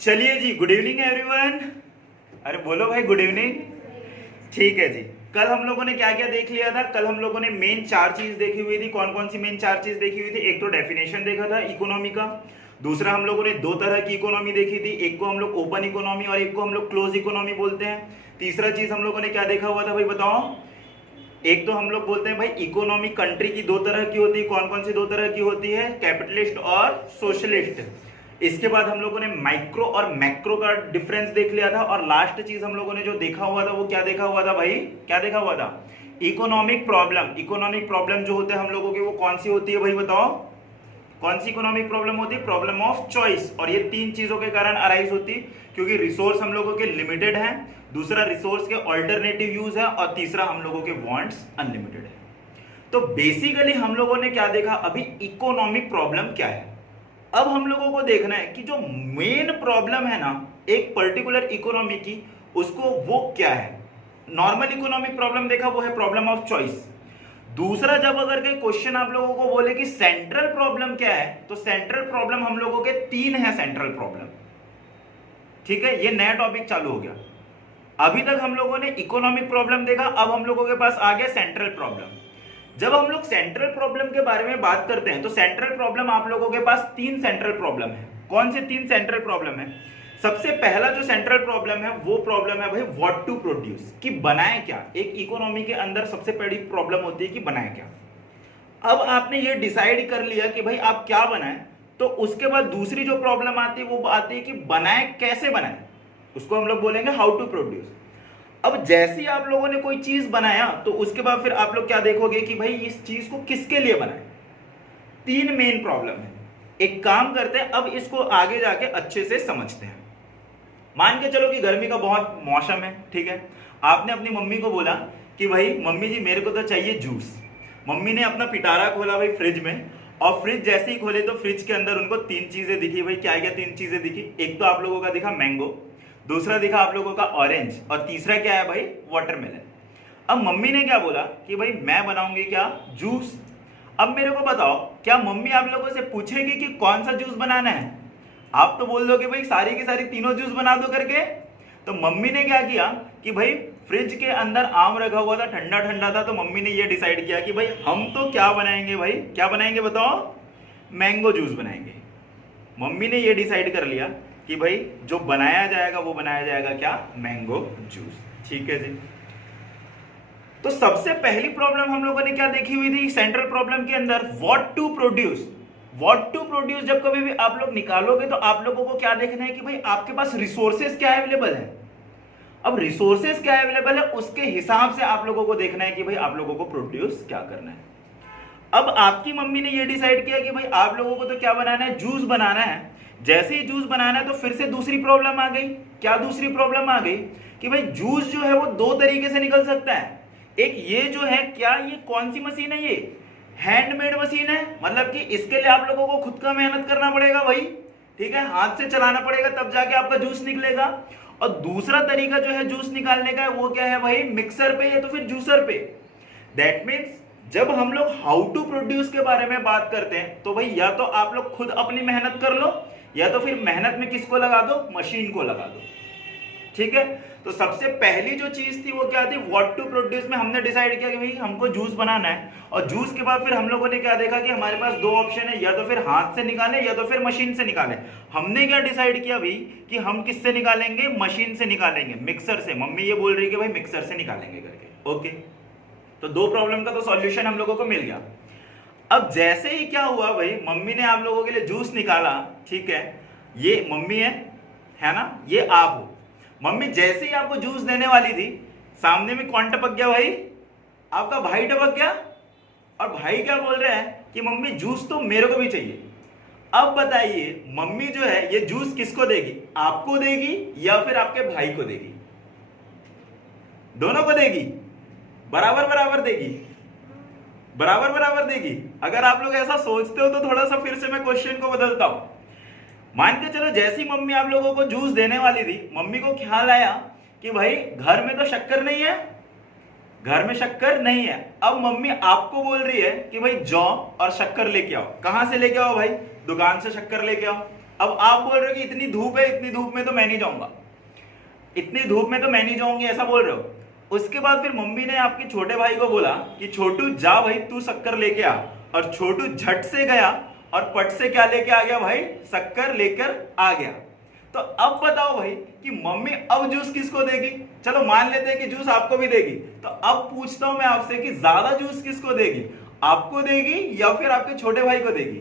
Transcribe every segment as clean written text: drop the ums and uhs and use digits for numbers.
चलिए जी, good evening everyone. अरे बोलो भाई, गुड इवनिंग। ठीक है जी। कल हम लोगों ने क्या क्या देख लिया था? कल हम लोगों ने मेन चार चीज देखी हुई थी। कौन कौन सी मेन चार चीज देखी हुई थी? एक तो डेफिनेशन देखा था इकोनॉमी का। दूसरा हम लोगों ने दो तरह की इकोनॉमी देखी थी, एक को हम लोग ओपन इकोनॉमी और एक को हम लोग क्लोज इकोनॉमी बोलते हैं। तीसरा चीज हम लोगों ने क्या देखा हुआ था भाई, बताओ? एक तो हम लोग बोलते हैं भाई इकोनॉमी कंट्री की दो तरह की होती है। कौन कौन सी दो तरह की होती है? कैपिटलिस्ट और सोशलिस्ट। इसके बाद हम लोगों ने माइक्रो और मैक्रो का डिफरेंस देख लिया था। और लास्ट चीज हम लोगों ने जो देखा हुआ था वो क्या देखा हुआ था भाई? क्या देखा हुआ था? Economic problem. इकोनॉमिक प्रॉब्लम जो होते हैं हम लोगों के, वो कौन सी होती है भाई, बताओ? कौन सी इकोनॉमिक प्रॉब्लम होती है? Problem of choice. और ये तीन चीजों के कारण अराइज होती है, क्योंकि रिसोर्स हम लोगों के लिमिटेड हैं, दूसरा रिसोर्स के ऑल्टरनेटिव यूज है, और तीसरा हम लोगों के वांट्स अनलिमिटेड है। तो बेसिकली हम लोगों ने क्या देखा अभी? इकोनॉमिक प्रॉब्लम क्या है। अब हम लोगों को देखना है कि जो मेन प्रॉब्लम है ना एक पर्टिकुलर इकोनॉमी की, उसको वो क्या है। नॉर्मल इकोनॉमिक प्रॉब्लम देखा, वो है प्रॉब्लम ऑफ चॉइस। दूसरा, जब अगर कोई क्वेश्चन आप लोगों को बोले कि सेंट्रल प्रॉब्लम क्या है, तो सेंट्रल प्रॉब्लम हम लोगों के तीन है सेंट्रल प्रॉब्लम। ठीक है, ये नया टॉपिक चालू हो गया। अभी तक हम लोगों ने इकोनॉमिक प्रॉब्लम देखा, अब हम लोगों के पास आ गया सेंट्रल प्रॉब्लम। जब हम लोग सेंट्रल प्रॉब्लम के बारे में बात करते हैं, तो सेंट्रल प्रॉब्लम आप लोगों के पास तीन सेंट्रल प्रॉब्लम है। कौन से तीन सेंट्रल प्रॉब्लम है? सबसे पहला जो सेंट्रल प्रॉब्लम है वो प्रॉब्लम है भाई व्हाट टू प्रोड्यूस, कि बनाए क्या। एक इकोनॉमी के अंदर सबसे बड़ी प्रॉब्लम होती है कि बनाए क्या। अब आपने ये डिसाइड कर लिया कि भाई आप क्या बनाए, तो उसके बाद दूसरी जो प्रॉब्लम आती है वो आती है कि बनाए कैसे बनाए। उसको हम लोग बोलेंगे हाउ टू प्रोड्यूस। अब जैसे ही आप लोगों ने कोई चीज बनाया, तो उसके बाद फिर आप लोग क्या देखोगे कि भाई इस चीज को किसके लिए बनाए। तीन मेन प्रॉब्लम है। एक काम करते हैं, अब इसको आगे जाके अच्छे से समझते हैं। मान के चलो कि गर्मी का बहुत मौसम है, ठीक है। आपने अपनी मम्मी को बोला कि भाई मम्मी जी मेरे को तो चाहिए जूस। मम्मी ने अपना पिटारा खोला भाई फ्रिज में, और फ्रिज जैसे ही खोले तो फ्रिज के अंदर उनको तीन चीजें दिखी। भाई क्या क्या तीन चीजें दिखी? एक तो आप लोगों का दिखा मैंगो, दूसरा दिखा आप लोगों का ऑरेंज, और तीसरा क्या है भाई? वाटरमेलन। अब मम्मी ने क्या बोला कि भाई मैं बनाऊंगी क्या? जूस। अब मेरे को बताओ, क्या मम्मी आप लोगों से पूछेगी कि कौन सा जूस बनाना है? आप तो बोल दोगे भाई सारी की सारी तीनों जूस बना दो करके। तो मम्मी ने क्या किया कि भाई फ्रिज के अंदर आम रखा हुआ था, ठंडा ठंडा था, तो मम्मी ने ये डिसाइड किया कि भाई हम तो क्या बनाएंगे भाई? क्या बनाएंगे बताओ? मैंगो जूस बनाएंगे। मम्मी ने ये डिसाइड कर लिया कि भाई जो बनाया जाएगा वो बनाया जाएगा क्या? Mango juice. ठीक है जी। तो सबसे पहली प्रॉब्लम हम लोगों ने क्या देखी हुई थी सेंट्रल प्रॉब्लम के अंदर? What to produce. What to produce जब कभी भी आप लोग निकालोगे, तो आप लोगों को क्या देखना है कि भाई आपके पास रिसोर्सेज क्या अवेलेबल है। अब रिसोर्सेज क्या अवेलेबल है, उसके हिसाब से आप लोगों को देखना है कि भाई आप लोगों को प्रोड्यूस क्या करना है। अब आपकी मम्मी ने ये डिसाइड किया कि भाई आप लोगों को तो क्या बनाना है? जूस बनाना है। जैसे ही जूस बनाना है, तो फिर से दूसरी प्रॉब्लम आ गई। क्या दूसरी प्रॉब्लम आ गई? कि भाई जूस जो है वो दो तरीके से निकल सकता है। एक ये जो है, क्या ये कौन सी मशीन है? ये हैंडमेड मशीन है, मतलब कि इसके लिए आप लोगों को खुद का मेहनत करना पड़ेगा भाई। ठीक है, हाथ से चलाना पड़ेगा, तब जाके आपका जूस निकलेगा। और दूसरा तरीका जो है जूस निकालने का, वो क्या है भाई? मिक्सर पे या तो फिर जूसर पे। दैट मीन्स जब हम लोग हाउ टू प्रोड्यूस के बारे में बात करते हैं, तो भाई या तो आप लोग खुद अपनी मेहनत कर लो, या तो फिर मेहनत में किसको लगा दो? मशीन को लगा दो। ठीक है, तो सबसे पहली जो चीज थी वो क्या थी? व्हाट टू प्रोड्यूस में हमने डिसाइड किया कि भाई हमको जूस बनाना है। और जूस के बाद फिर हम लोगों ने क्या देखा कि हमारे पास दो ऑप्शन है, या तो फिर हाथ से निकालें या तो फिर मशीन से निकालें। हमने क्या डिसाइड किया भाई कि हम किससे निकालेंगे? मशीन से निकालेंगे, मिक्सर से। मम्मी ये बोल रही है कि भाई मिक्सर से निकालेंगे करके। ओके, तो दो प्रॉब्लम का तो सॉल्यूशन हम लोगों को मिल गया। अब जैसे ही क्या हुआ भाई, मम्मी ने आप लोगों के लिए जूस निकाला। ठीक है, ये मम्मी है ना, ये आप हो। मम्मी जैसे ही आपको जूस देने वाली थी, सामने में कौन टपक गया भाई? आपका भाई टपक गया। और भाई क्या बोल रहे हैं कि मम्मी जूस तो मेरे को भी चाहिए। अब बताइए, मम्मी जो है ये जूस किसको देगी? आपको देगी या फिर आपके भाई को देगी? दोनों को देगी? बराबर बराबर देगी? बराबर बराबर देगी। अगर आप लोग ऐसा सोचते हो तो थोड़ा सा फिर से मैं क्वेश्चन को बदलता हूं। मान के चलो जैसी मम्मी आप लोगों को जूस देने वाली थी, मम्मी को ख्याल आया कि भाई घर में तो शक्कर नहीं है, घर में शक्कर नहीं है। अब मम्मी आपको बोल रही है कि भाई जौ और शक्कर लेके आओ। कहां से लेके आओ भाई? दुकान से शक्कर लेके आओ। अब आप बोल रहे हो कि इतनी धूप है, इतनी धूप में तो मैं नहीं जाऊंगा, इतनी धूप में तो मैं नहीं जाऊंगी, ऐसा बोल रहे हो। उसके बाद फिर मम्मी ने आपके छोटे भाई को बोला कि छोटू जा भाई तू शक्कर लेके आ, और छोटू झट से गया और पट से क्या लेके आ गया भाई, शक्कर लेकर आ गया। तो अब बताओ भाई कि मम्मी अब जूस किसको देगी, चलो मान लेते हैं कि जूस आपको भी देगी, तो अब पूछता हूं मैं आपसे कि ज्यादा जूस किसको देगी, आपको देगी या फिर आपके छोटे भाई को देगी?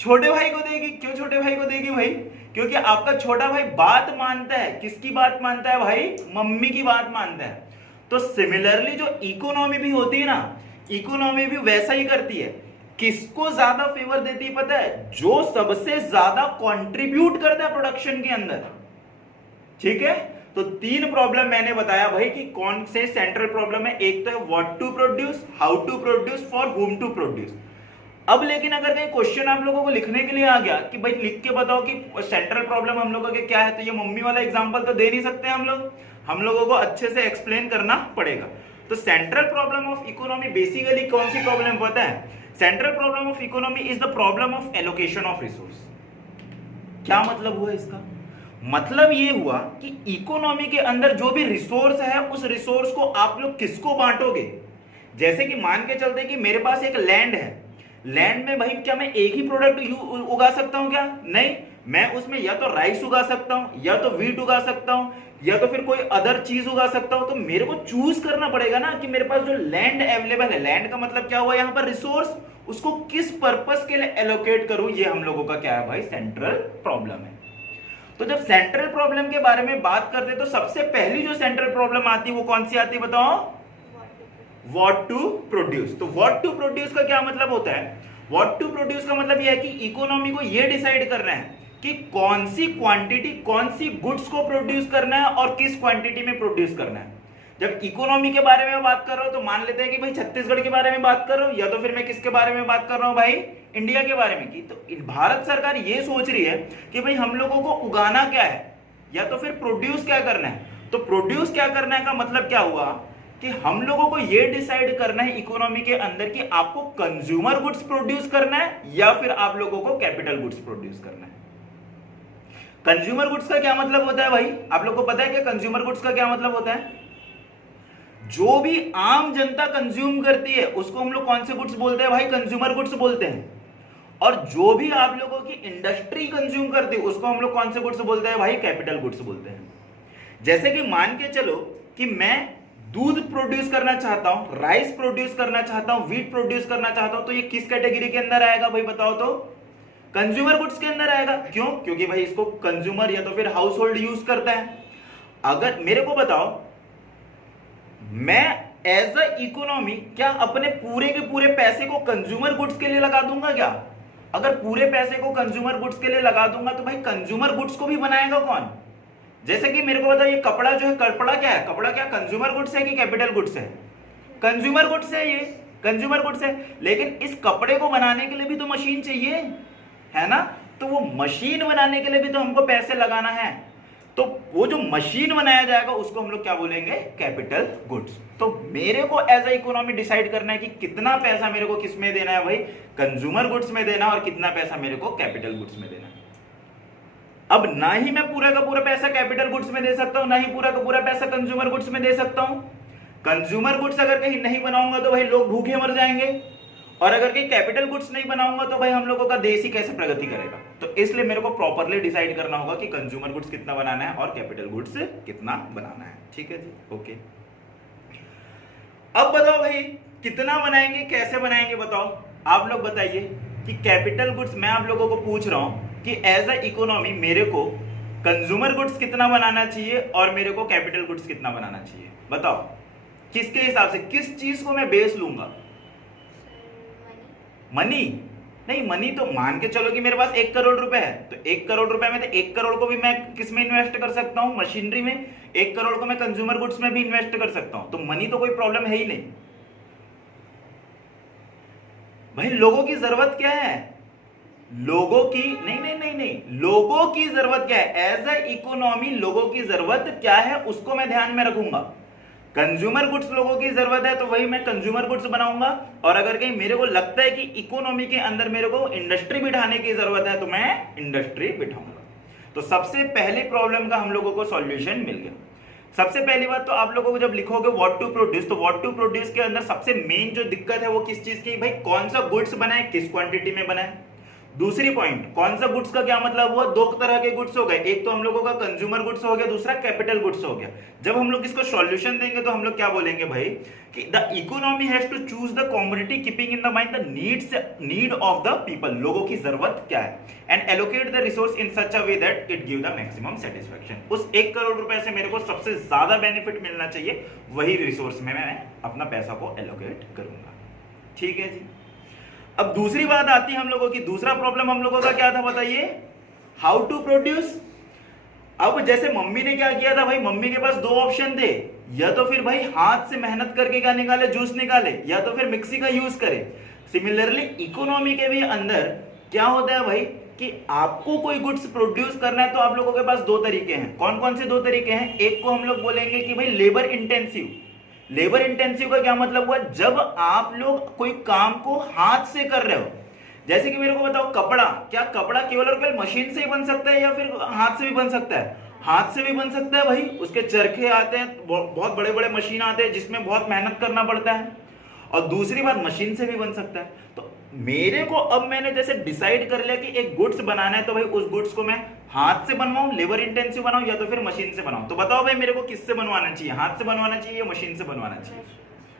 छोटे भाई को देगी। क्यों छोटे भाई को देगी भाई? क्योंकि आपका छोटा भाई बात मानता है, किसकी बात मानता है भाई, मम्मी की बात मानता है। तो सिमिलरली जो इकोनॉमी भी होती है ना, इकोनॉमी भी वैसा ही करती है। किसको ज्यादा फेवर देती है पता है? जो सबसे ज्यादा कंट्रीब्यूट करता है प्रोडक्शन के अंदर। ठीक है, तो तीन प्रॉब्लम मैंने बताया भाई कि कौन से सेंट्रल प्रॉब्लम है। एक तो है what to produce, how to produce, for whom to produce. अब लेकिन अगर कहीं क्वेश्चन आप लोगों को लिखने के लिए आ गया कि भाई लिख के बताओ कि सेंट्रल प्रॉब्लम हम लोगों के क्या है, तो ये मम्मी वाला एग्जांपल तो दे नहीं सकते हम लोगों को अच्छे से एक्सप्लेन करना पड़ेगा। तो central problem of economy basically कौन सी प्रॉब्लम पता है? Central problem of economy is the problem of allocation of resource. क्या मतलब हुआ इसका? मतलब ये हुआ कि इकोनॉमी के अंदर जो भी रिसोर्स है उस रिसोर्स को आप लोग किसको बांटोगे। जैसे कि मान के चलते कि मेरे पास एक लैंड है, लैंड में भाई क्या मैं एक ही प्रोडक्ट उगा सकता हूं क्या? नहीं, मैं उसमें या तो राइस उगा सकता हूं, या तो वीट उगा सकता हूं, या तो फिर कोई अदर चीज उगा सकता हूं। तो मेरे को चूज करना पड़ेगा ना कि मेरे पास जो लैंड अवेलेबल है, लैंड का मतलब क्या हुआ यहां पर रिसोर्स, उसको किस पर्पस के लिए एलोकेट करूं, ये हम लोगों का क्या है भाई, सेंट्रल प्रॉब्लम है। तो जब सेंट्रल प्रॉब्लम के बारे में बात करते तो सबसे पहली जो सेंट्रल प्रॉब्लम आती है वो कौन सी आती है बताओ? What to produce. तो व्हाट टू प्रोड्यूस का क्या मतलब होता है? व्हाट टू प्रोड्यूस का मतलब यह है कि इकोनॉमी को यह डिसाइड करना है कि कौन सी क्वांटिटी, कौन सी गुड्स को प्रोड्यूस करना है और किस क्वांटिटी में प्रोड्यूस करना है। जब इकोनॉमी के बारे में बात कर रहा हूं तो मान लेते हैं कि भाई छत्तीसगढ़ के बारे में बात कर रहा हूं, या तो फिर मैं किसके बारे में बात कर रहा हूं भाई, इंडिया के बारे में। की तो भारत सरकार ये सोच रही है कि भाई हम लोगों को उगाना क्या है या तो फिर प्रोड्यूस क्या करना है। तो प्रोड्यूस क्या करना है का मतलब क्या हुआ कि हम लोगों को यह डिसाइड करना है इकोनॉमी के अंदर कि आपको कंज्यूमर गुड्स प्रोड्यूस करना है या फिर आप लोगों को कैपिटल गुड्स प्रोड्यूस करना है। कंज्यूमर गुड्स का क्या मतलब होता है भाई, आप लोग को पता है कि कंज्यूमर गुड्स का क्या मतलब होता है? जो भी आम जनता कंज्यूम करती है उसको हम लोग कौन से गुड्स बोलते हैं भाई, कंज्यूमर गुड्स बोलते हैं। और जो भी आप लोगों की इंडस्ट्री कंज्यूम करती है उसको हम लोग कौन से गुड्स बोलते हैं भाई, कैपिटल गुड्स बोलते हैं। जैसे कि मान के चलो कि मैं दूध प्रोड्यूस करना चाहता हूं, राइस प्रोड्यूस करना चाहता हूं, व्हीट प्रोड्यूस करना चाहता हूं, तो ये किस कैटेगरी के अंदर आएगा भाई बताओ तो? कंज्यूमर गुड्स के अंदर आएगा। क्यों? क्योंकि भाई इसको कंज्यूमर या तो फिर हाउस होल्ड यूज करता है। अगर मेरे को बताओ, मैं एज अ इकोनॉमी क्या अपने पूरे के पूरे पैसे को कंज्यूमर गुड्स के लिए लगा दूंगा क्या? अगर पूरे पैसे को कंज्यूमर गुड्स के लिए लगा दूंगा तो भाई कंज्यूमर गुड्स को भी बनाएगा कौन? जैसे कि मेरे को बताओ ये कपड़ा जो है, कपड़ा क्या है, कपड़ा क्या कंज्यूमर गुड्स है कि कैपिटल गुड्स है? कंज्यूमर गुड्स है, ये कंज्यूमर गुड्स है। लेकिन इस कपड़े को बनाने के लिए भी तो मशीन चाहिए, है ना? तो वो मशीन बनाने के लिए भी तो हमको पैसे लगाना है। तो वो जो मशीन बनाया जाएगा उसको हम लोग क्या बोलेंगे, कैपिटल गुड्स। तो मेरे को एज अ इकोनॉमी डिसाइड करना है कि कितना पैसा मेरे को किस में देना है भाई, कंज्यूमर गुड्स में देना, और कितना पैसा मेरे को कैपिटल गुड्स में देना है। अब ना ही मैं पूरा का पूरा पैसा कैपिटल गुड्स में दे सकता हूं, ना ही पूरा का पूरा पैसा कंज्यूमर गुड्स में दे सकता हूं। कंज्यूमर गुड्स अगर कहीं नहीं बनाऊंगा तो भाई लोग भूखे मर जाएंगे, और अगर कहीं कैपिटल गुड्स नहीं बनाऊंगा तो भाई हम लोगों का देश ही कैसे प्रगति करेगा। तो इसलिए मेरे को प्रॉपरली डिसाइड करना होगा कि कंज्यूमर गुड्स कितना बनाना है और कैपिटल गुड्स कितना बनाना है। ठीक है जी, ओके। अब बताओ भाई कितना बनाएंगे, कैसे बनाएंगे, बताओ आप लोग बताइए कि कैपिटल गुड्स मैं आप लोगों को पूछ रहा हूं कि एज अ इकोनॉमी मेरे को कंज्यूमर गुड्स कितना बनाना चाहिए और मेरे को कैपिटल गुड्स कितना बनाना चाहिए, बताओ किसके हिसाब से, किस चीज को मैं बेस लूंगा? मनी नहीं, मनी तो मान के चलो कि मेरे पास 1 करोड़ रुपए है, तो 1 करोड़ रुपए में तो 1 करोड़ को भी मैं किस में इन्वेस्ट कर सकता हूं, मशीनरी में। 1 करोड़ को मैं कंज्यूमर गुड्स में भी इन्वेस्ट कर सकता हूं। तो मनी तो कोई प्रॉब्लम है ही नहीं भाई। लोगों की जरूरत क्या है, लोगों की नहीं, लोगों की जरूरत क्या है? एज अ इकोनॉमी लोगों की जरूरत क्या है उसको मैं ध्यान में रखूंगा। कंज्यूमर गुड्स लोगों की जरूरत है तो वही मैं कंज्यूमर गुड्स बनाऊंगा, और अगर कहीं मेरे को लगता है कि इकोनॉमी के अंदर मेरे को इंडस्ट्री बिठाने की जरूरत है तो मैं इंडस्ट्री बिठाऊंगा। तो सबसे पहले प्रॉब्लम का हम लोगों को सॉल्यूशन मिल गया। सबसे पहली बात तो आप लोगों को जब लिखोगे व्हाट टू प्रोड्यूस, तो व्हाट टू प्रोड्यूस के अंदर सबसे मेन जो दिक्कत है वो किस चीज की, भाई कौन सा गुड्स बनाए, किस क्वांटिटी में बनाए। दूसरी पॉइंट, कौन सा गुड्स का क्या मतलब हुआ, दो तरह के गुड्स हो गए, एक तो हम लोगों का कंज्यूमर गुड्स हो गया, दूसरा कैपिटल गुड्स हो गया। जब हम लोग इसको सॉल्यूशन देंगे तो हम लोग क्या बोलेंगे भाई कि the economy has to choose the commodity keeping in the mind the need of the people, लोगों की जरूरत क्या है, and allocate the resource in such a way that it give the maximum satisfaction. उस 1 करोड़ रुपए से मेरे को सबसे ज्यादा बेनिफिट मिलना चाहिए, वही रिसोर्स में मैं अपना पैसा को एलोकेट करूंगा। ठीक है जी। अब दूसरी बात आती है हम लोगों की, दूसरा प्रॉब्लम हम लोगों का क्या था बताइए, हाउ टू प्रोड्यूस। अब जैसे मम्मी ने क्या किया था भाई, मम्मी के पास 2 ऑप्शन थे, या तो फिर भाई हाथ से मेहनत करके क्या निकाले, जूस निकाले, या तो फिर मिक्सी का यूज करे। सिमिलरली इकोनॉमी के भी अंदर क्या होता है भाई कि आपको कोई गुड्स प्रोड्यूस करना है तो आप लोगों के पास 2 तरीके हैं। कौन कौन से 2 तरीके हैं, एक को हम लोग बोलेंगे कि भाई लेबर इंटेंसिव। लेबर इंटेंसिव का क्या मतलब हुआ, जब आप लोग कोई काम को हाथ से कर रहे हो, जैसे कि मेरे को बताओ कपड़ा, क्या कपड़ा केवल और केवल मशीन से ही बन सकता है या फिर हाथ से भी बन सकता है, हाथ से भी बन सकता है भाई। उसके चरखे आते हैं, बहुत बड़े बड़े मशीन आते हैं जिसमें बहुत मेहनत करना पड़ता है, और दूसरी बात मशीन से भी बन सकता है। तो मेरे को अब मैंने जैसे डिसाइड कर लिया कि एक गुड्स बनाना है तो भाई उस गुड्स को मैं हाथ से बनवाऊं, लेबर इंटेंसिव बनाऊं, या तो फिर मशीन से बनाऊं। तो बताओ भाई मेरे को किससे बनवाना चाहिए, हाथ से बनवाना चाहिए या मशीन से बनवाना चाहिए,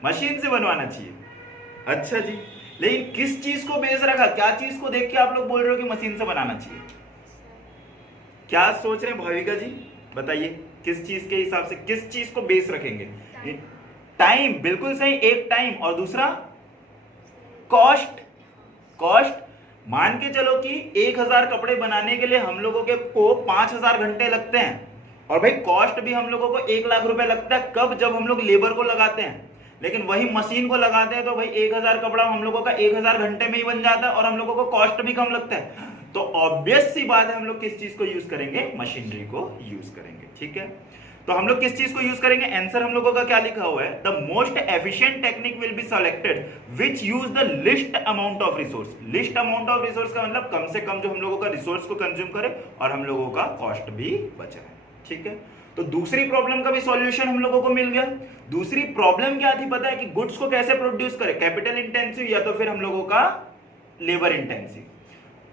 मशीन से बनवाना चाहिए। अच्छा जी, लेकिन किस चीज को बेस रखा, क्या चीज को देख के आप लोग बोल रहे हो कि मशीन से बनाना चाहिए, क्या सोच रहे हैं भाविका जी बताइए, किस चीज के हिसाब से, किस चीज को बेस रखेंगे, टाइम, बिल्कुल सही, एक टाइम, और दूसरा कॉस्ट। कॉस्ट मान के चलो कि 1000 कपड़े बनाने के लिए हम लोगों को 5000 घंटे लगते हैं, और भाई कॉस्ट भी हम लोगों को 1 लाख रुपए लगता है, कब, जब हम लोग लेबर को लगाते हैं। लेकिन वही मशीन को लगाते हैं तो भाई 1000 कपड़ा हम लोगों का 1000 घंटे में ही बन जाता है, और हम लोगों को कॉस्ट भी कम लगता है। तो ऑब्वियस सी बात है हम लोग किस चीज को यूज करेंगे, मशीनरी को यूज करेंगे। ठीक है, तो हम लोग किस चीज को यूज करेंगे, आंसर हम लोगों का क्या लिखा हुआ है, the most efficient technique will be selected which use the list amount of resource. List amount of resource का मतलब कम से कम जो हम लोगों का रिसोर्स को कंज्यूम करे और हम लोगों का कॉस्ट भी बचाए। ठीक है, तो दूसरी प्रॉब्लम का भी सॉल्यूशन हम लोगों को मिल गया। दूसरी प्रॉब्लम क्या थी पता है कि गुड्स को कैसे प्रोड्यूस करें, कैपिटल इंटेंसिव या तो फिर हम लोगों का लेबर इंटेंसिव।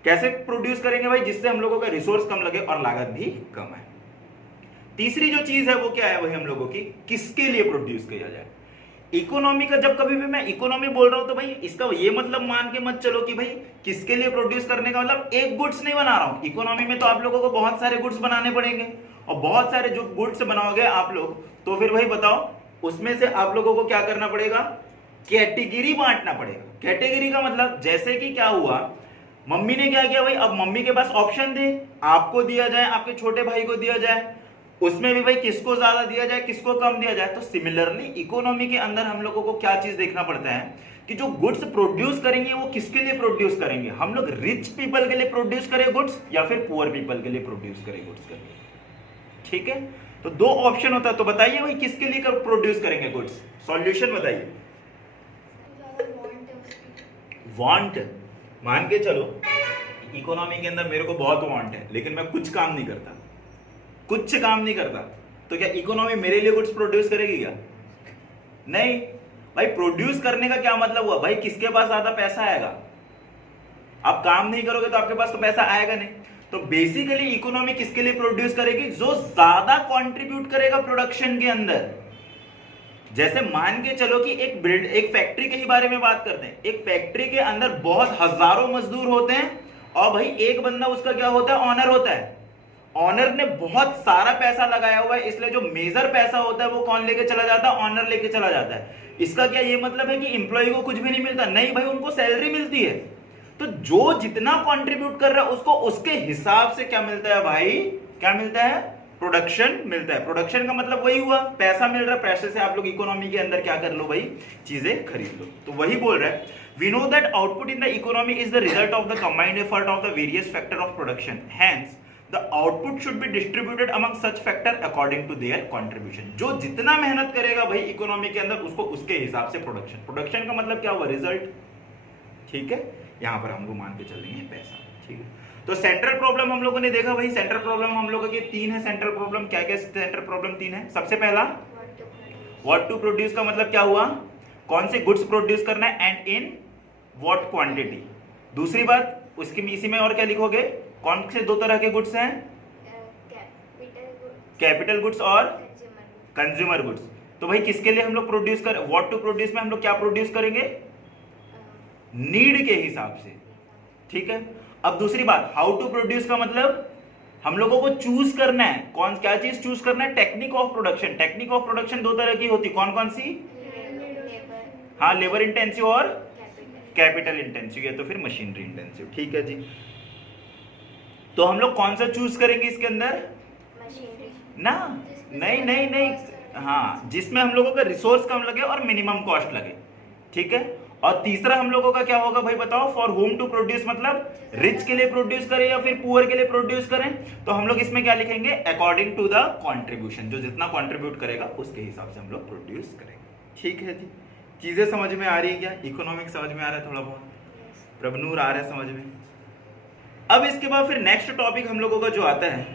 कैसे प्रोड्यूस करेंगे भाई, जिससे हम लोगों का रिसोर्स कम लगे और लागत भी कम है। तीसरी जो चीज है वो क्या है, वही हम लोगों की किसके लिए प्रोड्यूस किया जाए। इकोनॉमी का जब कभी भी मैं इकोनॉमी बोल रहा हूं तो भाई इसका ये मतलब मान के मत चलो कि भाई किसके लिए प्रोड्यूस करने का मतलब एक गुड्स नहीं बना रहा हूं। इकोनॉमी में तो आप लोगों को बहुत सारे गुड्स बनाने पड़ेंगे, और बहुत सारे जो गुड्स बनाओगे आप लोग तो फिर भाई बताओ उसमें से आप लोगों को क्या करना पड़ेगा, कैटेगरी बांटना पड़ेगा। कैटेगरी का मतलब जैसे कि क्या हुआ, मम्मी ने क्या किया भाई, अब मम्मी के पास ऑप्शन थे, आपको दिया जाए, आपके छोटे भाई को दिया जाए, उसमें भी भाई किसको ज्यादा दिया जाए, किसको कम दिया जाए। तो सिमिलरली इकोनॉमी के अंदर हम लोगों को क्या चीज देखना पड़ता है कि जो गुड्स प्रोड्यूस करेंगे वो किसके लिए प्रोड्यूस करेंगे, हम लोग रिच पीपल के लिए प्रोड्यूस करें गुड्स या फिर पुअर पीपल के लिए प्रोड्यूस करें गुड्स करके। ठीक है, तो 2 ऑप्शन होता है, तो बताइए भाई किसके लिए प्रोड्यूस करेंगे गुड्स, सॉल्यूशन बताइए। वांट, मान के चलो इकोनॉमी के अंदर मेरे को बहुत वांट है लेकिन मैं कुछ काम नहीं करता, कुछ काम नहीं करता, तो क्या इकोनॉमी मेरे लिए गुड्स प्रोड्यूस करेगी क्या, नहीं भाई। प्रोड्यूस करने का क्या मतलब हुआ भाई, किसके पास ज्यादा पैसा आएगा, आप काम नहीं करोगे तो आपके पास तो पैसा आएगा नहीं। तो बेसिकली इकोनॉमी किसके लिए प्रोड्यूस करेगी, जो ज्यादा कंट्रीब्यूट करेगा प्रोडक्शन के अंदर। जैसे मान के चलो कि एक फैक्ट्री के ही बारे में बात करते हैं, एक फैक्ट्री के अंदर बहुत हजारों मजदूर होते हैं और भाई एक बंदा उसका क्या होता है, ऑनर होता है। ऑनर ने बहुत सारा पैसा लगाया हुआ है, इसलिए जो मेजर पैसा होता है वो कौन लेके चला जाता है, ऑनर लेके चला जाता है। इसका क्या ये मतलब है कि एम्प्लॉय को कुछ भी नहीं मिलता, नहीं भाई, उनको सैलरी मिलती है। तो जो जितना कंट्रीब्यूट कर रहा है उसको उसके हिसाब से क्या मिलता है भाई, क्या मिलता है, प्रोडक्शन मिलता है। प्रोडक्शन का मतलब वही हुआ, पैसा मिल रहा है, पैसे से आप लोग इकोनॉमी के अंदर क्या कर लो भाई, चीजें खरीद लो। तो वही बोल रहा है, we know that output in the economy is the result of the combined effort of the various factor of production, hence the output should be distributed among such factor according to their contribution. जो जितना मेहनत करेगा भाई economy के अंदर, उसको उसके हिसाब से प्रोडक्शन। प्रोडक्शन का मतलब क्या हुआ? रिजल्ट। ठीक है, यहां पर हम लोग मान के चलेंगे पैसा। ठीक है, तो सेंट्रल प्रॉब्लम हम लोगों ने देखा भाई, सेंट्रल प्रॉब्लम हम लोगों के 3 है। सेंट्रल प्रॉब्लम क्या क्या? सेंट्रल प्रॉब्लम 3 है। सबसे पहला व्हाट टू प्रोड्यूस का मतलब क्या हुआ? कौन से गुड्स प्रोड्यूस करना है एंड इन व्हाट क्वांटिटी। दूसरी बात उसकी इसी में और क्या लिखोगे? कौन से 2 तरह के गुड्स हैं? कैपिटल गुड्स और कंज्यूमर गुड्स। तो भाई किसके लिए हम लोग प्रोड्यूस कर, व्हाट टू प्रोड्यूस में हम लोग क्या प्रोड्यूस करेंगे? नीड के हिसाब से। ठीक है, अब दूसरी बात हाउ टू प्रोड्यूस का मतलब हम लोगों को चूज करना है, कौन क्या चीज चूज करना है? Technique of production. Technique of production 2 तरह की होती, कौन कौन सी? हाँ, लेबर इंटेंसिव और कैपिटल इंटेंसिव, या तो फिर मशीनरी इंटेंसिव। ठीक है जी, तो हम लोग कौन सा चूज करेंगे इसके अंदर? ना, नहीं नहीं नहीं, हाँ, जिसमें हम लोगों का रिसोर्स कम लगे और मिनिमम कॉस्ट लगे। ठीक है, और तीसरा हम लोगों का क्या होगा भाई बताओ? फॉर होम टू प्रोड्यूस मतलब रिच के लिए प्रोड्यूस करें या फिर पुअर के लिए प्रोड्यूस करें। तो हम लोग इसमें क्या लिखेंगे? According to the contribution. जो जितना कंट्रीब्यूट करेगा उसके हिसाब से हम लोग प्रोड्यूस करेंगे। ठीक है जी, चीजें समझ में आ रही है क्या? इकोनॉमिक समझ में आ रहा है थोड़ा बहुत, प्रभनूर आ रहा है समझ में। अब इसके बाद फिर नेक्स्ट टॉपिक हम लोगों का जो आता है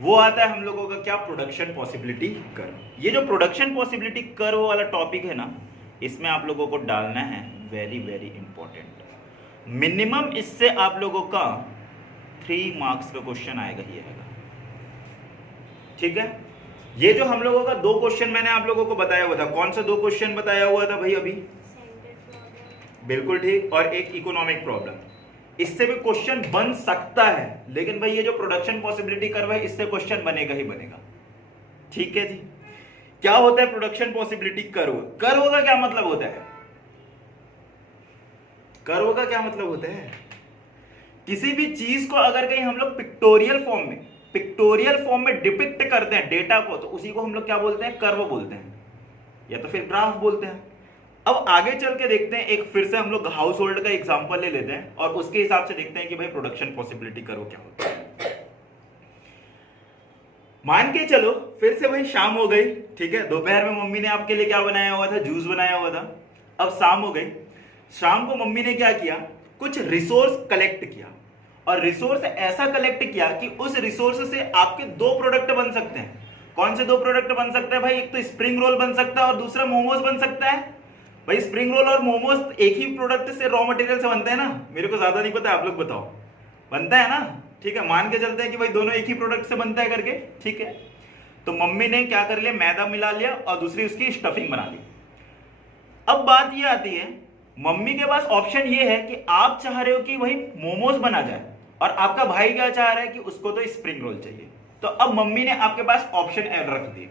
वो आता है हम लोगों का क्या? Production possibility curve. ये जो प्रोडक्शन पॉसिबिलिटी कर्व वाला टॉपिक है ना, इसमें आप लोगों को डालना है वेरी वेरी इंपॉर्टेंट। मिनिमम इससे आप लोगों का 3 मार्क्स का क्वेश्चन आएगा ही आएगा। ठीक है, ये जो हम लोगों का 2 क्वेश्चन मैंने आप लोगों को बताया हुआ था, कौन सा 2 क्वेश्चन बताया हुआ था भाई अभी? बिल्कुल ठीक, और एक इकोनॉमिक प्रॉब्लम। इससे भी क्वेश्चन बन सकता है, लेकिन भाई ये जो प्रोडक्शन पॉसिबिलिटी कर्व है इससे क्वेश्चन बनेगा ही बनेगा। ठीक है जी, क्या होता है प्रोडक्शन पॉसिबिलिटी कर्व? कर्व का क्या मतलब होता है? कर्व का क्या मतलब होता है? किसी भी चीज को अगर कहीं हम लोग पिक्टोरियल फॉर्म में डिपिक्ट करते हैं डेटा को, तो उसी को हम लोग क्या बोलते हैं? कर्व बोलते हैं, या तो फिर ग्राफ बोलते हैं। अब आगे चल के देखते हैं, एक फिर से हम लोग हाउस होल्ड का एग्जांपल ले लेते हैं और उसके हिसाब से देखते हैं कि भाई प्रोडक्शन पॉसिबिलिटी कर्व क्या होता है। मान के चलो फिर से भाई शाम हो गई। ठीक है, दोपहर में मम्मी ने आपके लिए क्या बनाया हुआ था? जूस बनाया हुआ था। अब शाम हो गई, शाम को मम्मी ने क्या किया? कुछ रिसोर्स कलेक्ट किया, और रिसोर्स ऐसा कलेक्ट किया कि उस रिसोर्स से आपके 2 प्रोडक्ट बन सकते हैं। कौन से 2 प्रोडक्ट बन सकते हैं भाई? एक तो स्प्रिंग रोल बन सकता है और दूसरा मोमोज बन सकता है। भाई स्प्रिंग रोल और मोमोज एक ही प्रोडक्ट से, रॉ मटेरियल से बनते हैं ना? मेरे को ज्यादा नहीं पता, आप लोग बताओ। बनता है ना? ठीक है, मान के चलते हैं कि भाई दोनों एक ही प्रोडक्ट से बनता है करके। ठीक है, तो मम्मी ने क्या कर लिया? मैदा मिला लिया और दूसरी उसकी स्टफिंग बना ली। अब बात ये आती है, मम्मी के पास ऑप्शन ये है कि आप चाह रहे हो कि भाई मोमोज बना जाए, और आपका भाई क्या चाह रहा है कि उसको तो स्प्रिंग रोल चाहिए। तो अब मम्मी ने आपके पास ऑप्शन रख दिए।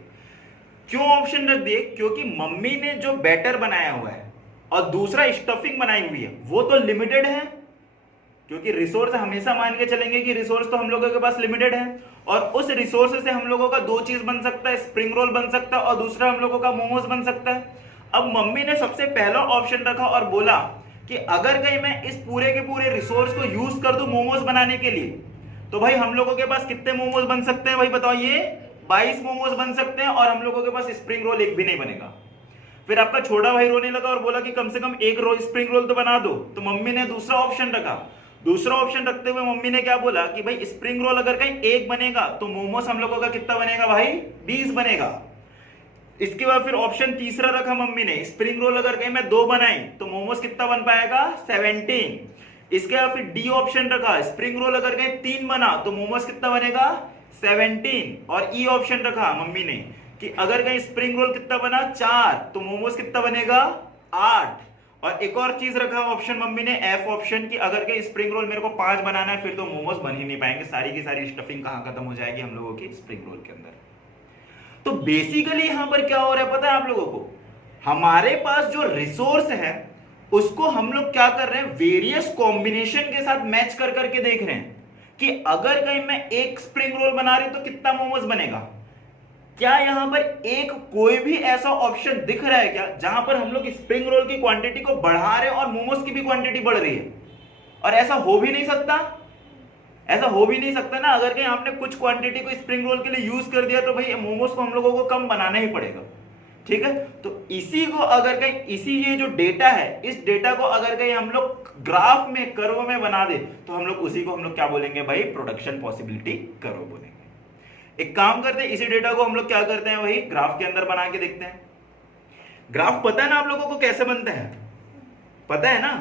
क्यों ऑप्शन रख दिए? क्योंकि मम्मी ने जो बैटर बनाया हुआ है और दूसरा स्टफिंग बनाई हुई है वो तो लिमिटेड है, क्योंकि रिसोर्स हमेशा मान के चलेंगे कि रिसोर्स तो हम लोगों के पास लिमिटेड है, और उस रिसोर्स से हम लोगों का 2 चीज बन सकता है, स्प्रिंग रोल बन सकता है और दूसरा हम लोगों का मोमोज बन सकता है। अब मम्मी ने सबसे पहला ऑप्शन रखा और बोला कि अगर कहीं मैं इस पूरे के पूरे रिसोर्स को यूज कर दूं मोमोज बनाने के लिए, तो भाई हम लोगों के पास कितने मोमोज बन सकते हैं भाई बताओ? ये 22 मोमोज बन सकते हैं, और हम लोगों के पास स्प्रिंग रोल एक भी नहीं बनेगा। फिर आपका छोटा भाई रोने लगा और बोला कि कम से कम एक स्प्रिंग रोल तो बना दो। तो मम्मी ने दूसरा ऑप्शन रखा। दूसरा ऑप्शन रखते हुए मम्मी ने क्या बोला कि भाई स्प्रिंग रोल अगर कहीं एक बनेगा तो मोमोज हम लोगों का कितना बनेगा भाई? 20 बनेगा। इसके बाद फिर ऑप्शन तीसरा रखा मम्मी ने, स्प्रिंग रोल अगर कहीं मैं 2 बनाई तो मोमोज कितना बन पाएगा? 17। इसके बाद फिर डी ऑप्शन रखा, स्प्रिंग रोल अगर कहीं 3 बना तो मोमोज कितना बनेगा? 17। और ई ऑप्शन रखा मम्मी ने कि अगर कहीं स्प्रिंग रोल कितना बना? 4, तो मोमोज कितना बनेगा? 8। और एक और चीज रखा ऑप्शन मम्मी ने, एफ ऑप्शन, की अगर कहीं स्प्रिंग रोल मेरे को 5 बनाना है फिर तो मोमोज बन ही नहीं पाएंगे, सारी की सारी स्टफिंग कहां खत्म हो जाएगी हम लोगों की? स्प्रिंग रोल के अंदर। तो बेसिकली यहां पर क्या हो रहा है पता है आप लोगों को? हमारे पास जो रिसोर्स है उसको हम लोग क्या कर रहे हैं? वेरियस कॉम्बिनेशन के साथ मैच कर करके देख रहे हैं कि अगर कहीं मैं एक स्प्रिंग रोल बना रही तो कितना मोमोज बनेगा। क्या यहां पर एक कोई भी ऐसा ऑप्शन दिख रहा है क्या जहां पर हम लोग स्प्रिंग रोल की क्वांटिटी को बढ़ा रहे हैं और मोमोज की भी क्वांटिटी बढ़ रही है? और ऐसा हो भी नहीं सकता। ऐसा हो भी नहीं सकता ना, अगर कहीं आपने कुछ क्वांटिटी को स्प्रिंग रोल के लिए यूज कर दिया तो भाई मोमोज को हम लोगों को कम बनाना ही पड़ेगा, ठीक है। तो इसी को अगर कहीं, इसी ये जो डेटा है, इस डेटा को अगर कहीं हम लोग ग्राफ में, कर्व में बना दे तो हम लोग उसी को हम लोग क्या बोलेंगे भाई, प्रोडक्शन पॉसिबिलिटी कर्व बोलेंगे। एक काम करते हैं, इसी डेटा को हम लोग क्या करते हैं भाई, ग्राफ के अंदर बना के देखते हैं। ग्राफ पता है ना आप लोगों को कैसे बनते हैं, पता है ना,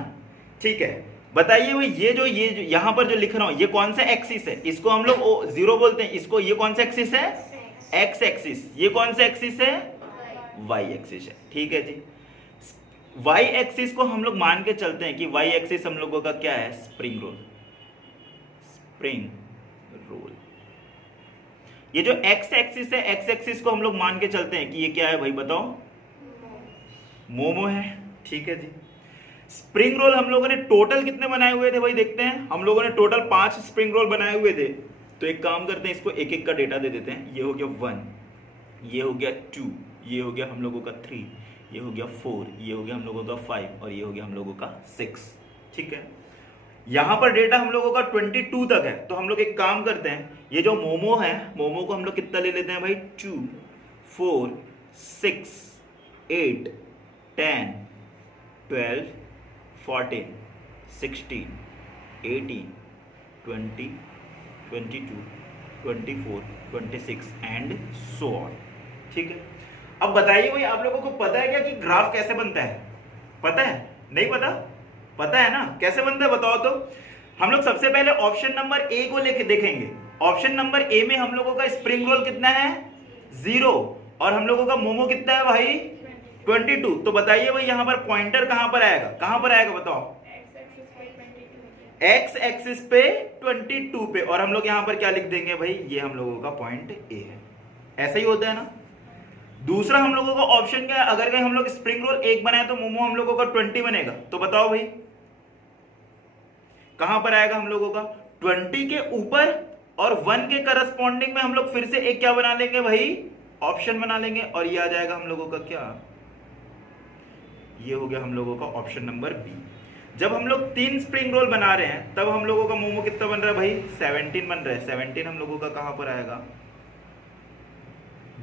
ठीक है। बताइए भाई, ये जो यहां पर जो लिख रहा हूं, ये कौन सा एक्सिस है, इसको हम लोग जीरो बोलते हैं, इसको ये कौन सा एक्सिस है, एक्स एक्सिस। ये कौन सा एक्सिस है, वाई एक्सिस है, ठीक है जी। वाई एक्सिस को हम लोग मान के चलते हैं कि वाई एक्सिस हम लोगों का क्या है, स्प्रिंग रोल, स्प्रिंग रोल। ये जो एक्स एक्सिस है, एक्स एक्सिस को हम लोग मान के चलते हैं कि ये क्या है भाई, बताओ, मोमो है, ठीक है जी। स्प्रिंग रोल हम लोगों ने टोटल कितने बनाए हुए थे भाई, देखते हैं। हम लोगों ने टोटल 5 स्प्रिंग रोल बनाए हुए थे, तो एक काम करते हैं, इसको एक एक का डेटा दे देते हैं। ये हो गया 1, ये हो गया 2, ये हो गया हम लोगों का 3, ये हो गया 4, ये हो गया हम लोगों का 5 और ये हो गया हम लोगों का 6, ठीक है। यहां पर डेटा हम लोगों का 22 तक है, तो हम लोग एक काम करते हैं, ये जो मोमो है, मोमो को हम लोग कितना ले लेते हैं भाई, 2, 4, 6, 8, 10, 12, 14, 16, 18, 20, 22, 24, 26 एंड सो ऑन, ठीक है। अब बताइए भाई, आप लोगों को पता है क्या कि ग्राफ कैसे बनता है, पता है, नहीं पता, पता है ना कैसे बनता है, बताओ तो। हम लोग सबसे पहले ऑप्शन नंबर ए को लेके देखेंगे। ऑप्शन नंबर ए में हम लोगों का स्प्रिंग रोल कितना है, 0, और हम लोगों का मोमो कितना है भाई, 22। तो बताइए भाई, यहां पर पॉइंटर कहां पर आएगा, कहां पर आएगा बताओ, एक्स एक्सिस पे 22 पे, और हम लोग यहां पर क्या लिख देंगे भाई, ये हम लोगों का पॉइंट ए है। ऐसा ही होता है ना। दूसरा हम लोगों का ऑप्शन क्या है, अगर कहीं हम लोग स्प्रिंग रोल 1 बनाए तो मोमो हम लोगों का 20 बनेगा, तो बताओ भाई कहां पर आएगा हम लोगों का, 20 के ऊपर, और 1 के करस्पॉन्डिंग में हम लोग फिर से एक क्या बना लेंगे भाई, ऑप्शन बना लेंगे, और ये आ जाएगा हम लोगों का क्या, ये हो गया हम लोगों का ऑप्शन नंबर बी। जब हम लोग 3 स्प्रिंग रोल बना रहे हैं तब हम लोगों का मोमो कितना बन रहा है भाई, 17 बन रहा है। 17 हम लोगों का कहां पर आएगा,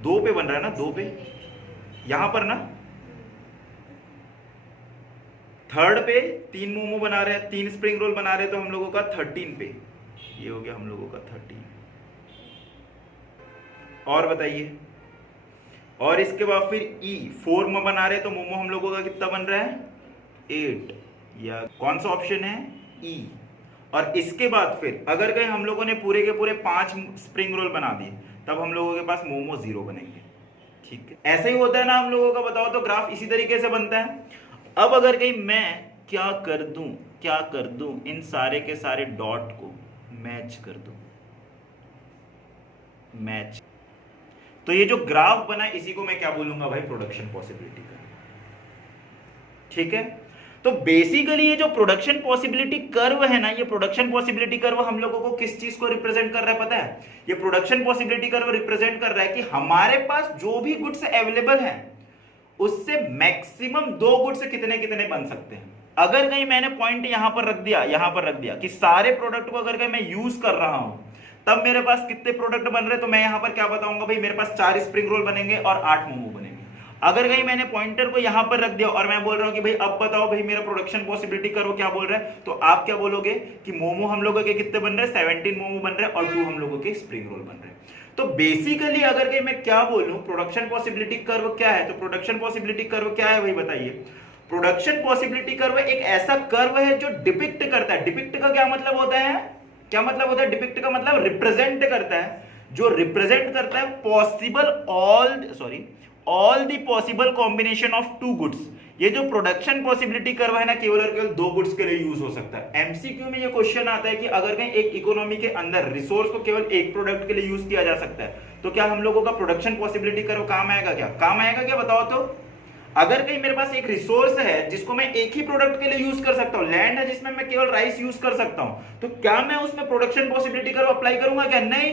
2 पे बन रहा है ना, 2 पे, यहां पर ना, थर्ड पे 3 मोमो बना रहे हैं, 3 स्प्रिंग रोल बना रहे हैं, तो हम लोगों का 13 पे, ये हो गया हम लोगों का 13। और बताइए, और इसके बाद फिर ई 4 में बना रहे हैं, तो मोमो हम लोगों का कितना बन रहा है, 8, या कौन सा ऑप्शन है, ई। और इसके बाद फिर अगर कहीं हम लोगों ने पूरे के पूरे 5 स्प्रिंग रोल बना दिए, तब हम लोगों के पास मोमो 0 बनेंगे, ठीक है। ऐसा ही होता है ना हम लोगों का, बताओ तो, ग्राफ इसी तरीके से बनता है। अब अगर कहीं मैं क्या कर दूं, इन सारे के सारे डॉट को मैच कर दूं, मैच, तो ये जो ग्राफ बना इसी को मैं क्या बोलूंगा भाई, प्रोडक्शन पॉसिबिलिटी का, ठीक है। तो बेसिकली ये जो प्रोडक्शन पॉसिबिलिटी कर्व है ना, ये प्रोडक्शन पॉसिबिलिटी कर्व हम लोगों को किस चीज को रिप्रेजेंट कर रहा है पता है, ये प्रोडक्शन पॉसिबिलिटी कर्व रिप्रेजेंट कर रहा है कि हमारे पास जो भी गुड्स अवेलेबल है उससे मैक्सिमम 2 गुड्स कितने कितने बन सकते हैं। अगर कहीं मैंने पॉइंट यहां पर रख दिया कि सारे प्रोडक्ट को अगर कहीं मैं यूज कर रहा हूं, तब मेरे पास कितने प्रोडक्ट बन रहे, तो मैं यहां पर क्या बताऊंगा भाई, मेरे पास 4 स्प्रिंग रोल बनेंगे और 8 मोमो बनेंगे। अगर कहीं मैंने पॉइंटर को यहां पर रख दिया और मैं बोल रहा हूं कि भाई अब बताओ भाई मेरा प्रोडक्शन पॉसिबिलिटी करो क्या बोल रहा है, तो आप क्या बोलोगे कि मोमो हम लोगों के कितने बन रहे हैं, 17 मोमो बन रहे हैं और 2 हम लोगों के स्प्रिंग रोल बन रहे हैं। तो बेसिकली अगर कहीं मैं क्या बोलूं, प्रोडक्शन पॉसिबिलिटी कर्व क्या है, तो प्रोडक्शन पॉसिबिलिटी कर्व क्या है भाई बताइए। प्रोडक्शन पॉसिबिलिटी कर्व एक ऐसा कर्व है जो डिपिक्ट करता है, डिपिक्ट का क्या मतलब होता है, क्या मतलब होता है, डिपिक्ट का मतलब रिप्रेजेंट करता है, जो रिप्रेजेंट करता है all the possible combination of 2 goods. ये जो प्रोडक्शन पॉसिबिलिटी कर्व है ना, केवल और केवल 2 गुड्स के लिए यूज हो सकता है। एमसीक्यू में ये क्वेश्चन आता है कि अगर कहीं एक इकोनॉमी के अंदर रिसोर्स को केवल एक प्रोडक्ट के लिए यूज किया जा सकता है, तो क्या हम लोगों का प्रोडक्शन पॉसिबिलिटी कर्व काम आएगा क्या, काम आएगा क्या बताओ तो। अगर कहीं मेरे पास एक रिसोर्स है जिसको मैं एक ही प्रोडक्ट के लिए यूज कर सकता हूं, लैंड है जिसमें मैं केवल राइस यूज कर सकता हूं, तो क्या मैं उसमें प्रोडक्शन पॉसिबिलिटी कर्व अप्लाई करूंगा क्या, नहीं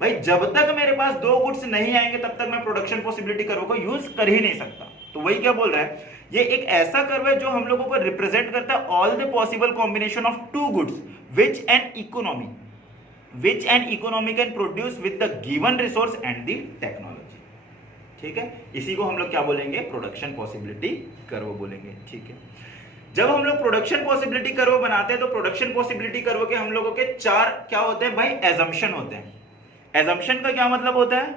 भाई। जब तक मेरे पास 2 गुड्स नहीं आएंगे तब तक मैं प्रोडक्शन पॉसिबिलिटी कर्व को यूज कर ही नहीं सकता। तो वही क्या बोल रहा है ये एक ऐसा कर्व है जो हम लोगों को रिप्रेजेंट करता है all the possible combination of two goods which an economy can produce with the given resource and the technology. ठीक है, इसी को हम लोग क्या बोलेंगे, प्रोडक्शन पॉसिबिलिटी कर्व बोलेंगे। ठीक है, जब हम लोग प्रोडक्शन पॉसिबिलिटी कर्व बनाते हैं तो प्रोडक्शन पॉसिबिलिटी कर्व के हम लोगों के चार क्या होते हैं भाई, एजम्पशन होते हैं। एजम्पशन का क्या मतलब होता है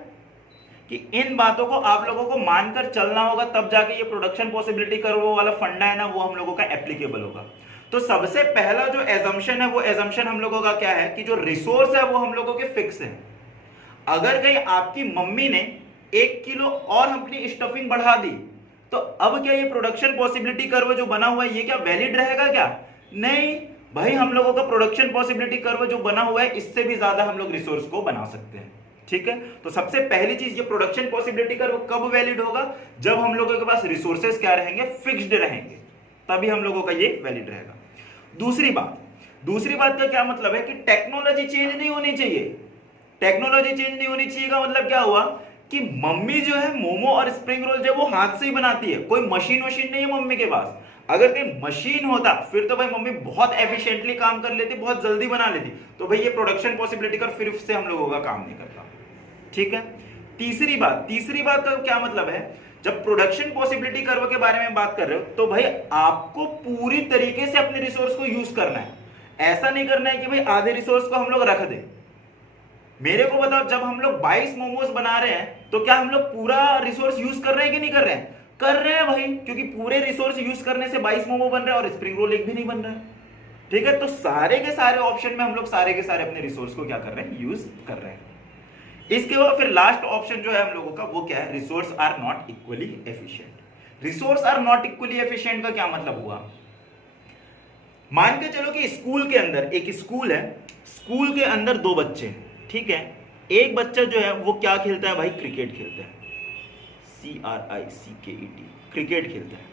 कि इन बातों को आप लोगों को मानकर चलना होगा, तब जाके ये प्रोडक्शन पॉसिबिलिटी कर्व वाला फंडा है ना, वो हम लोगों का एप्लीकेबल होगा। तो सबसे पहला जो एजम्पशन है वो एजम्पशन हम लोगों का क्या है कि जो रिसोर्स है वो हम लोगों के फिक्स है। अगर कहीं आपकी मम्मी ने 1 किलो और अपनी स्टफिंग बढ़ा दी तो अब क्या ये प्रोडक्शन पॉसिबिलिटी कर्व जो बना हुआ है ये क्या वैलिड रहेगा क्या? नहीं भाई, हम लोगों का प्रोडक्शन पॉसिबिलिटी कर्व जो बना हुआ है इससे भी ज्यादा हम लोग रिसोर्स को बना सकते हैं। ठीक है, तो सबसे पहली चीज ये प्रोडक्शन पॉसिबिलिटी कर्व कब वैलिड होगा, जब हम लोगों के पास रिसोर्सेस क्या रहेंगे, फिक्स्ड रहेंगे, तभी हम लोगों का ये वैलिड रहेगा। दूसरी बात का क्या मतलब है कि टेक्नोलॉजी चेंज नहीं होनी चाहिए। टेक्नोलॉजी चेंज नहीं होनी चाहिए का मतलब क्या हुआ कि मम्मी जो है मोमो और स्प्रिंग रोल जो वो हाथ से ही बनाती है, कोई मशीन नहीं है मम्मी के पास। अगर कोई मशीन होता फिर तो भाई मम्मी बहुत एफिशिएंटली काम कर लेती, बहुत जल्दी बना लेती, तो भाई ये प्रोडक्शन पॉसिबिलिटी का फिर से हम लोगों का काम नहीं करता। ठीक है, तीसरी बात का क्या मतलब है, जब प्रोडक्शन पॉसिबिलिटी कर्व के बारे में बात कर रहे हो तो भाई आपको पूरी तरीके से अपने रिसोर्स को यूज करना है। ऐसा नहीं करना है कि भाई आधे रिसोर्स को हम लोग रख दें। मेरे को बताओ, जब हम लोग 22 मोमोज बना रहे हैं तो क्या हम लोग पूरा रिसोर्स यूज कर रहे हैं कि नहीं कर रहे हैं? कर रहे हैं भाई, क्योंकि पूरे रिसोर्स यूज करने से 22 मोमो बन रहे हैं और स्प्रिंग रोल एक भी नहीं बन रहा है। ठीक है, तो सारे के सारे ऑप्शन में हम लोग सारे के सारे अपने रिसोर्स को क्या कर रहे हैं, यूज कर रहे हैं। इसके बाद फिर लास्ट ऑप्शन जो है हम लोगों का वो क्या है, resource are not equally efficient. Resource are not equally efficient का क्या मतलब हुआ, मान के चलो कि स्कूल के अंदर एक स्कूल है, स्कूल के अंदर 2 बच्चे हैं। ठीक है, एक बच्चा जो है वो क्या खेलता है भाई, क्रिकेट खेलता है, CRICKET, क्रिकेट खेलता है।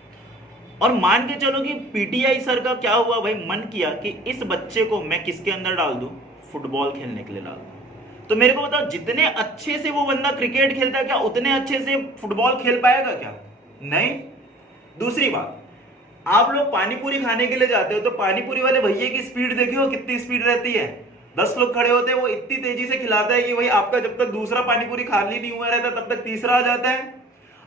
और मान के चलो कि पीटीआई सर का क्या हुआ भाई, मन किया कि इस बच्चे को मैं किसके अंदर डाल दूं, फुटबॉल खेलने के लिए डाल दूं। तो मेरे को बताओ, जितने अच्छे से वो बंदा क्रिकेट खेलता है क्या उतने अच्छे से फुटबॉल खेल पाएगा क्या? नहीं। दूसरी बात, आप लोग पानीपुरी खाने के लिए जाते हो तो पानीपुरी वाले भैया की स्पीड देखे हो कितनी स्पीड रहती है, 10 लोग खड़े होते हैं, वो इतनी तेजी से खिलाता है कि भाई आपका जब तक दूसरा पानीपुरी खाली नहीं हुआ रहता तब तक तीसरा आ जाता है।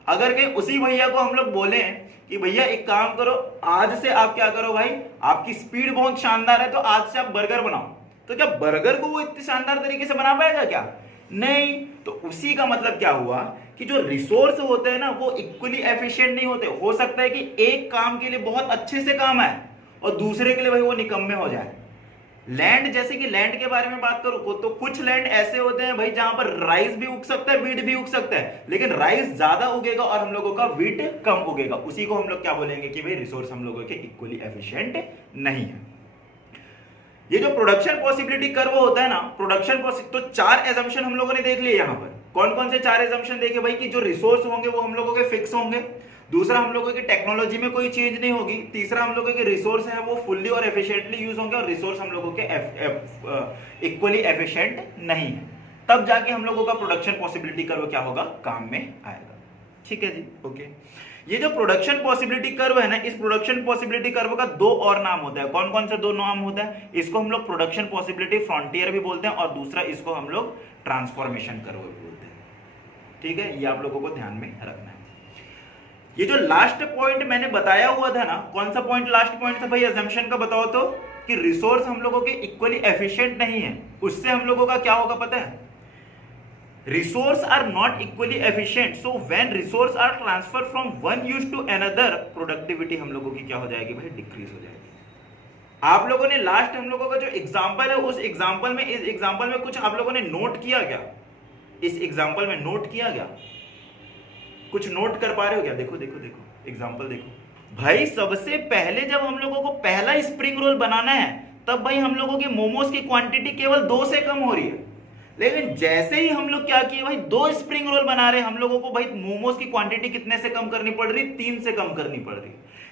अगर कहीं उसी भैया को हम लोग बोले कि भैया एक काम करो, आज से आप क्या करो भाई, आपकी स्पीड बहुत शानदार है तो आज से आप बर्गर बनाओ, तो क्या बर्गर को वो इतने शानदार तरीके से बना पाएगा क्या? नहीं। तो उसी का मतलब क्या हुआ कि जो रिसोर्स होते हैं ना वो इक्वली एफिशिएंट नहीं होते। हो सकता है कि एक काम के लिए बहुत अच्छे से काम आए और दूसरे के लिए भाई वो निकम्मे हो जाए। लैंड, जैसे कि लैंड के बारे में बात करूं तो कुछ लैंड ऐसे होते हैं भाई जहां पर राइस भी उग सकता है, वीट भी उग सकता है, लेकिन राइस ज्यादा उगेगा और हम लोगों का वीट कम उगेगा। उसी को हम लोग क्या बोलेंगे कि भाई रिसोर्स हम लोगों के इक्वली एफिशिएंट नहीं है। ये जो प्रोडक्शन पॉसिबिलिटी कर्व होता है ना, तो 4 एजम्पशन हम लोगों ने देख लिए। यहां पर कौन कौन से 4 एजम्पशन देखे भाई, कि जो रिसोर्स होंगे वो हम लोगों के फिक्स होंगे, दूसरा हम लोगों की टेक्नोलॉजी में कोई चेंज नहीं होगी, तीसरा हम लोगों के रिसोर्स है वो फुल्ली और एफिशिएंटली यूज होंगे, और रिसोर्स हम लोगों के इक्वली एफिशिएंट नहीं है। तब जाके हम लोगों का प्रोडक्शन पॉसिबिलिटी कर्व क्या होगा, काम में आएगा। ठीक है जी, ओके। ये जो प्रोडक्शन पॉसिबिलिटी कर्व है ना, इस प्रोडक्शन पॉसिबिलिटी कर्व का 2 और नाम होता है। कौन कौन से 2 नाम होता है? इसको हम लोग प्रोडक्शन पॉसिबिलिटी फ्रंटियर भी बोलते हैं और दूसरा इसको हम लोग ट्रांसफॉर्मेशन कर्व भी बोलते हैं। ठीक है, ये आप लोगों को ध्यान में रखना है। ये जो लास्ट पॉइंट मैंने बताया हुआ था ना, कौन सा पॉइंट लास्ट पॉइंट था भाई अजम्पशन का, बताओ तो, कि रिसोर्स हम लोगों के इक्वली एफिशिएंट नहीं है। उससे हम लोगों का क्या होगा पता है, resource are not equally efficient, so when resource are transfer from one use to another, productivity हम लोगों की क्या हो जाएगी भाई, डिक्रीज हो जाएगी। आप लोगों ने लास्ट हम लोगों का जो एग्जांपल है उस एग्जांपल में, इस एग्जांपल में कुछ आप लोगों ने नोट किया क्या? इस एग्जांपल में नोट किया क्या? कुछ नोट कर पा रहे हो क्या? देखो देखो देखो एग्जांपल देखो भाई। सबसे पहले जब हम लोगों को पहला स्प्रिंग रोल बनाना है तब भाई हम लोगों के मोमोज की क्वांटिटी केवल 2 से कम हो रही है, लेकिन जैसे ही हम लोग क्या किए भाई, 2 स्प्रिंग रोल बना रहे हैं, हम लोगों को भाई मोमोज की क्वांटिटी कितने से कम करनी पड़ रही, 3 से कम करनी पड़ रही।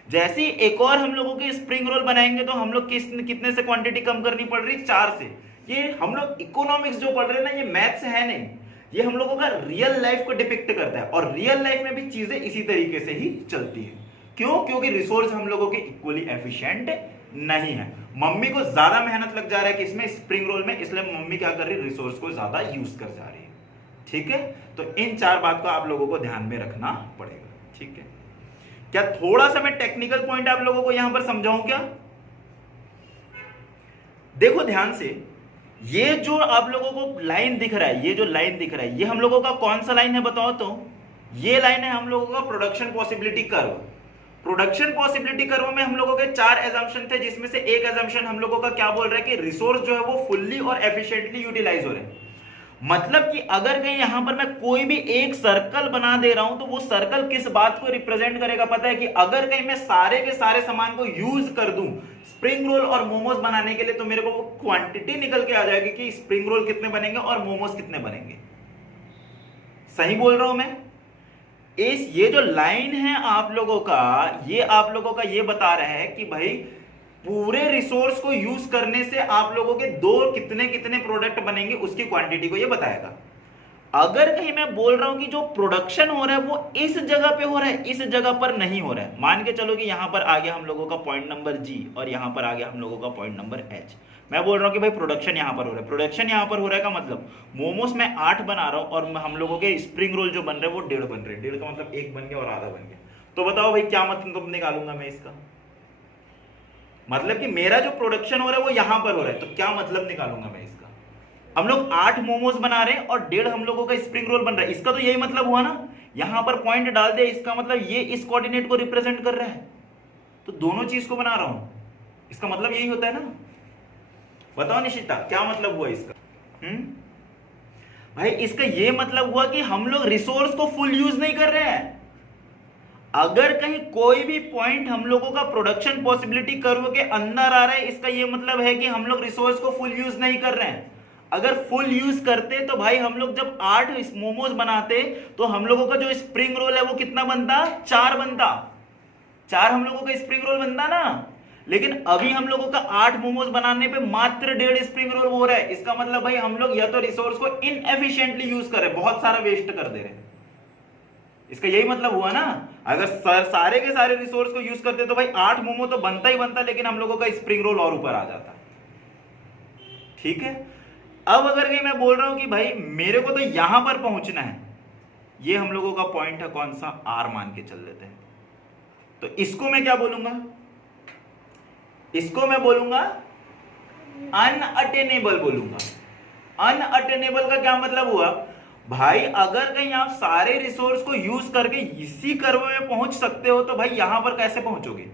जैसे ही एक और हम लोगों के स्प्रिंग रोल बनाएंगे तो हम लोग कितने से क्वांटिटी कम करनी पड़ रही, 4 से। ये हम लोग इकोनॉमिक्स जो पढ़ रहे हैं ना, ये मैथ्स है नहीं, ये हम लोगों का रियल लाइफ को डिपिक्ट करता है, और रियल लाइफ में भी चीजें इसी तरीके से ही चलती है। क्यों? क्योंकि रिसोर्स हम लोगों के इक्वली एफिशिएंट नहीं है। मम्मी को ज्यादा मेहनत लग जा रहा है कि इसमें स्प्रिंग रोल में, इसलिए मम्मी क्या कर रही है, रिसोर्स को ज्यादा यूज कर जा रही है। ठीक है, तो इन 4 बात को आप लोगों को ध्यान में रखना पड़ेगा। ठीक है, क्या थोड़ा सा मैं टेक्निकल पॉइंट आप लोगों को यहां पर समझाऊं क्या? देखो ध्यान से, ये जो आप लोगों को लाइन दिख रहा है, ये जो लाइन दिख रहा है, ये हम लोगों का कौन सा लाइन है बताओ तो? ये लाइन है हम लोगों का production possibility curve. Production possibility curve में हम लोगों के 4 एजम्पशन थे, जिसमें से एक एजम्पशन हम लोगों का क्या बोल रहा है कि रिसोर्स जो है वो फुल्ली और एफिशिएंटली यूटिलाइज हो रहे हैं। मतलब कि अगर कहीं यहां पर मैं कोई भी एक सर्कल बना दे रहा हूं तो वो सर्कल किस बात को रिप्रेजेंट करेगा पता है? कि अगर कहीं मैं सारे के सारे सामान को यूज कर दूं स्प्रिंग रोल और मोमोज बनाने के लिए, तो मेरे को वो क्वांटिटी निकल के आ जाएगी कि स्प्रिंग रोल कितने बनेंगे और मोमोज कितने बनेंगे। सही बोल रहा हूं मैं? ये जो लाइन है आप लोगों का, ये आप लोगों का ये बता रहा है कि भाई पूरे रिसोर्स को यूज करने से आप लोगों के कितने कितने प्रोडक्ट बनेंगे उसकी क्वांटिटी को ये बताएगा। अगर कहीं मैं बोल रहा हूं कि जो प्रोडक्शन हो रहा है वो इस जगह पे हो रहा है, इस जगह पर नहीं हो रहा है, मान के चलो कि यहां पर आ गया हम लोगों का पॉइंट नंबर जी और यहां पर आ गया हम लोगों का पॉइंट नंबर एच। मैं बोल रहा हूं कि भाई प्रोडक्शन यहां पर हो रहा है, प्रोडक्शन यहां पर हो रहा है का मतलब मोमोस मैं 8 बना रहा हूं और हम लोगों के स्प्रिंग रोल जो बन रहे हैं वो 1.5 बन रहे हैं। 1.5 का मतलब 1 बन गया और आधा बन गया। तो बताओ भाई क्या मतलब निकालूंगा मैं इसका? मतलब कि मेरा जो प्रोडक्शन हो रहा है वो यहां पर हो रहा है, तो क्या मतलब निकालूंगा मैं इसका? हम लोग 8 मोमोज बना रहे हैं और 1.5 हम लोगों का स्प्रिंग रोल बन रहा है, इसका तो यही मतलब हुआ ना। यहां पर पॉइंट डाल दे, इसका मतलब ये इस कोऑर्डिनेट को रिप्रेजेंट कर रहा है, तो दोनों चीज को बना रहा हूं, इसका मतलब यही होता है ना। बताओ निशिता क्या मतलब हुआ इसका? भाई इसका ये मतलब हुआ कि हम लोग रिसोर्स को फुल यूज नहीं कर रहे हैं। अगर कहीं कोई भी पॉइंट हम लोगों का प्रोडक्शन पॉसिबिलिटी कर्व के अंदर आ रहा है, इसका ये मतलब है कि हम लोग रिसोर्स को फुल यूज नहीं कर रहे हैं। अगर फुल यूज करते तो भाई हम लोग जब 8 मोमोज बनाते तो हम लोगों का जो स्प्रिंग रोल है वो कितना बनता? 4 बनता। 4 हम लोगों का स्प्रिंग रोल बनता ना। लेकिन अभी हम लोगों का 8 मोमोज बनाने पे मात्र 1.5 स्प्रिंग रोल हो रहा है। इसका मतलब भाई हम लोग या तो रिसोर्स को इनएफिशिएंटली यूज कर रहे हैं, बहुत सारा वेस्ट कर दे रहे हैं। इसका यही मतलब हुआ ना। अगर सारे के सारे रिसोर्स को यूज करते तो भाई 8 मोमो तो बनता ही बनता, लेकिन हम लोगों का स्प्रिंग रोल और ऊपर आ जाता। ठीक है, अब अगर कहीं मैं बोल रहा हूं कि भाई मेरे को तो यहां पर पहुंचना है, ये हम लोगों का पॉइंट है कौन सा? आर मान के चल लेते हैं। तो इसको मैं क्या बोलूंगा? इसको मैं बोलूंगा अनअटेनेबल बोलूंगा। अनअटेनेबल का क्या मतलब हुआ? भाई अगर कहीं आप सारे रिसोर्स को यूज करके इसी कर्व में पहुंच सकते हो तो भाई यहां पर कैसे पहुंचोगे?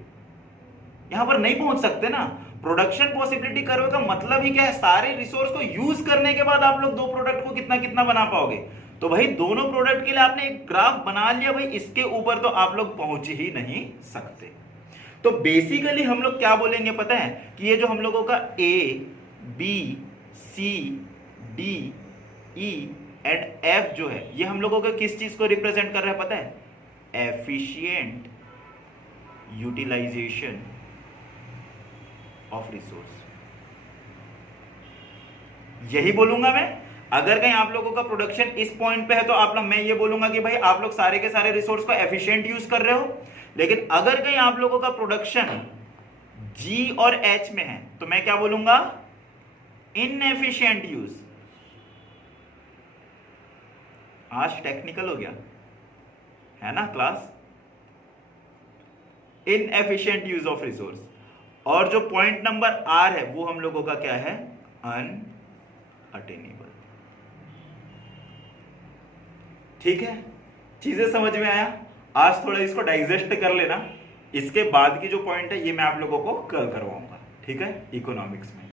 यहां पर नहीं पहुंच सकते ना। प्रोडक्शन पॉसिबिलिटी कर्व का मतलब ही क्या है? सारे रिसोर्स को यूज करने के बाद आप लोग 2 प्रोडक्ट को कितना कितना बना पाओगे। तो भाई दोनों प्रोडक्ट के लिए आपने एक ग्राफ बना लिया, भाई इसके ऊपर तो आप लोग पहुंच ही नहीं सकते। तो बेसिकली हम लोग क्या बोलेंगे पता है? कि ये जो हम लोगों का A B C D E and F जो है, ये हम लोगों का किस चीज को रिप्रेजेंट कर रहा है पता है? Efficient utilisation of resource. यही बोलूंगा मैं। अगर कहीं आप लोगों का प्रोडक्शन इस पॉइंट पे है तो आप लोग, मैं ये बोलूंगा कि भाई आप लोग सारे के सारे रिसोर्स को एफिशिएंट यूज कर रहे हो। लेकिन अगर कहीं आप लोगों का प्रोडक्शन जी और एच में है तो मैं क्या बोलूंगा? Inefficient use. आज टेक्निकल हो गया है ना class. Inefficient use of resource. और जो पॉइंट नंबर आर है वो हम लोगों का क्या है? अनअटेनेबल। ठीक है, चीजें समझ में आया? आज थोड़ा इसको डाइजेस्ट कर लेना। इसके बाद की जो पॉइंट है ये मैं आप लोगों को कल करवाऊंगा, ठीक है, इकोनॉमिक्स में।